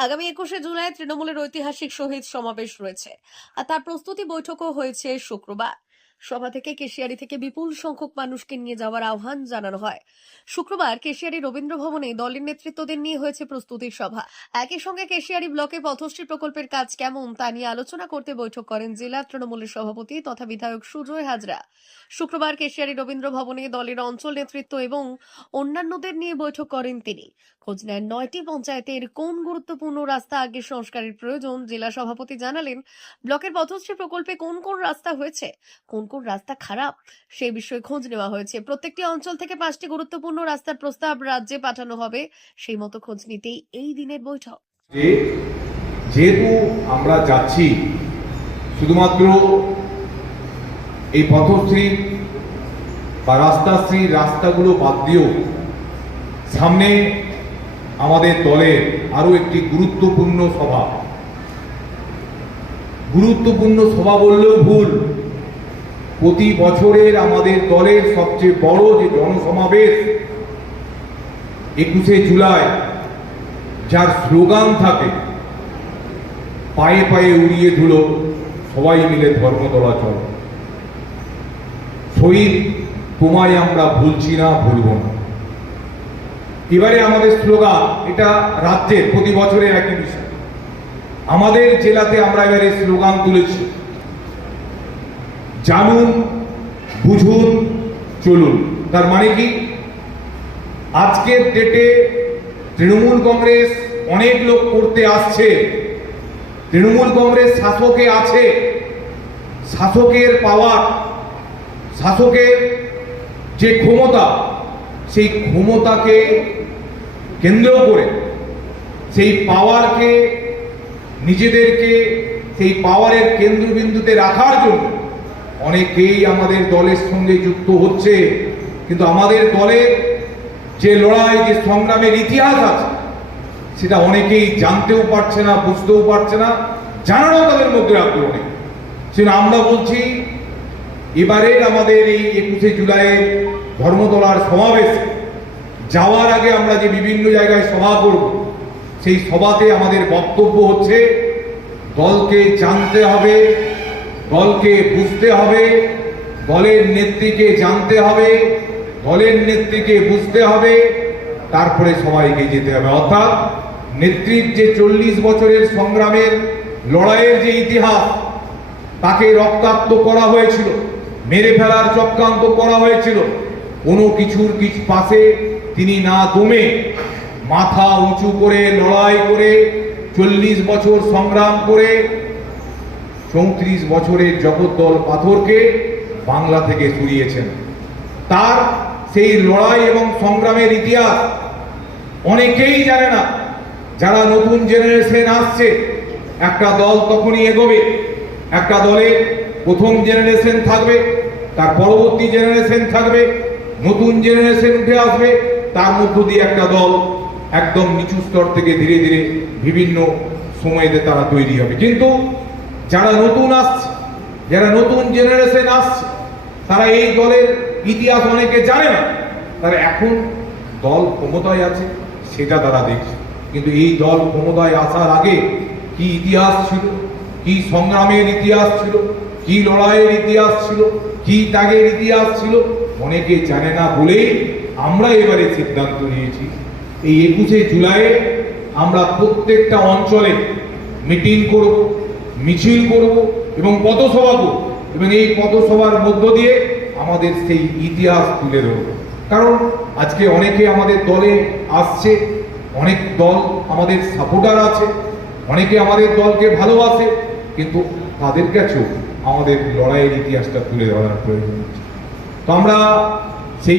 আগামী একুশে জুলাই তৃণমূলের ঐতিহাসিক শহীদ সমাবেশ রয়েছে। আর তার প্রস্তুতি বৈঠকও হয়েছে শুক্রবার। সভা থেকে কেশিয়ারি থেকে বিপুল সংখ্যক মানুষকে নিয়ে যাওয়ার আহ্বান জানানো হয়। শুক্রবার কেশিয়ারি রবীন্দ্র ভবনে দলের নেতৃত্বদের নিয়ে হয়েছে প্রস্তুতির সভা। একই সঙ্গে কেশিয়ারি ব্লকে পথশ্রী প্রকল্পের কাজ কেমন তা নিয়ে আলোচনা করতে বৈঠক করেন জেলা তৃণমূলের সভাপতি তথা বিধায়ক সুজয় হাজরা। শুক্রবার কেশিয়ারি রবীন্দ্র ভবনে দলের অঞ্চল নেতৃত্ব এবং অন্যান্যদের নিয়ে বৈঠক করেন তিনি। খোঁজ নেন নয়টি পঞ্চায়েতের কোন গুরুত্বপূর্ণ রাস্তা আগে সংস্কারের প্রয়োজন। জেলা সভাপতি জানালেন, ব্লকের পথশ্রী প্রকল্পে কোন কোন রাস্তা হয়েছে? কোন কোন রাস্তা খারাপ, সেই বিষয়ে খোঁজ নেওয়া হয়েছে। প্রত্যেকটি অঞ্চল থেকে পাঁচটি গুরুত্বপূর্ণ রাস্তার প্রস্তাব রাজ্যে পাঠানো হবে। সেই মতো খোঁজ নিতেই এই দিনের বৈঠক। যেহেতু আমরা যাচ্ছি, শুধুমাত্র এই পথশ্রী বা রাস্তাশ্রী রাস্তাগুলো বাদ দিয়েও, সামনে আমাদের দলের আরও একটি গুরুত্বপূর্ণ সভা। গুরুত্বপূর্ণ সভা বললেও ভুল। প্রতি বছরের আমাদের দলের সবচেয়ে বড় যে জনসমাবেশ একুশে জুলাই, যার স্লোগান থাকে, পায়ে পায়ে উড়িয়ে ধুলো, সবাই মিলে ধর্মতলা চল। শহীদ, তোমায় আমরা ভুলছি না, ভুলব না। এবারে আমাদের স্লোগান, এটা রাজ্যের প্রতি বছরের একই বিষয় আমাদের জেলাতে আমরা এবারে স্লোগান তুলেছি। জানুন, বুঝুন, চলুন। তার মানে কি? আজকের ডেটে তৃণমূল কংগ্রেস অনেক লোক করতে আসছে। তৃণমূল কংগ্রেস শাসকে আছে। শাসকের পাওয়ার শাসকের যে ক্ষমতা, সেই ক্ষমতাকে কেন্দ্র করে, সেই পাওয়ারকে নিজেদেরকে, সেই পাওয়ারের কেন্দ্রবিন্দুতে রাখার জন্য অনেকেই আমাদের দলের সঙ্গে যুক্ত হচ্ছে, কিন্তু আমাদের দলের যে লড়াই, যে সংগ্রামের ইতিহাস আছে, সেটা অনেকেই জানতেও পারছে না, বুঝতেও পারছে না, জানারও তাদের মধ্যে আগ্রহ নেই। সেটা আমরা বলছি, এবারের আমাদের এই একুশে জুলাইয়ের ধর্মতলার সমাবেশ, যাওয়ার আগে আমরা যে বিভিন্ন জায়গায় সভা করব, সেই সভাতে আমাদের বক্তব্য হচ্ছে, দলকে জানতে হবে দলকে বুঝতে হবে, দলের নেত্রীকে জানতে হবে, দলের নেত্রীকে বুঝতে হবে, তারপরে সবাইকে যেতে হবে। অর্থাৎ নেত্রীর যে চল্লিশ বছরের সংগ্রামের লড়াইয়ের যে ইতিহাস, তাকে রক্তাক্ত করা হয়েছিল, মেরে ফেলার চক্রান্ত করা হয়েছিল। কোনো কিছুর কিছু পাশে তিনি না দমে মাথা উঁচু করে, লড়াই করে, চল্লিশ বছর সংগ্রাম করে চৌত্রিশ বছরের জগদ্দল পাথরকে বাংলা থেকে সরিয়েছেন তার সেই লড়াই এবং সংগ্রামের ইতিহাস অনেকেই জানে না। যারা নতুন জেনারেশন আসছে, একটা দল তখনই এগোবে, একটা দলে প্রথম জেনারেশন থাকবে, তার পরবর্তী জেনারেশন থাকবে, নতুন জেনারেশন উঠে আসবে, তার মধ্য দিয়ে একটা দল একদম নিচু স্তর থেকে ধীরে ধীরে বিভিন্ন সময়েতে তারা তৈরি হবে। কিন্তু যারা নতুন আসছে, যারা নতুন জেনারেশন আসছে, তারা এই দলের ইতিহাস অনেকে জানে না, তারা এখন দল ক্ষমতায় আছে, সেটা তারা দেখছে। কিন্তু এই দল ক্ষমতায় আসার আগে কি ইতিহাস ছিল, কি সংগ্রামের ইতিহাস ছিল, কি লড়াইয়ের ইতিহাস ছিল, কি ত্যাগের ইতিহাস ছিল, অনেকে জানে না বলেই আমরা এবারে সিদ্ধান্ত নিয়েছি। এই একুশে জুলাইয়ে আমরা প্রত্যেকটা অঞ্চলে মিটিং করব মিছিল করব এবং পথসভা করব। এবং এই পথসভার মধ্য দিয়ে আমাদের সেই ইতিহাস তুলে ধরব। কারণ আজকে অনেকে আমাদের দলে আসছে, অনেক দল আমাদের সাপোর্টার আছে, অনেকে আমাদের দলকে ভালোবাসে, কিন্তু তাদের কাছেও আমাদের লড়াইয়ের ইতিহাসটা তুলে ধরার প্রয়োজন আছে তো আমরা সেই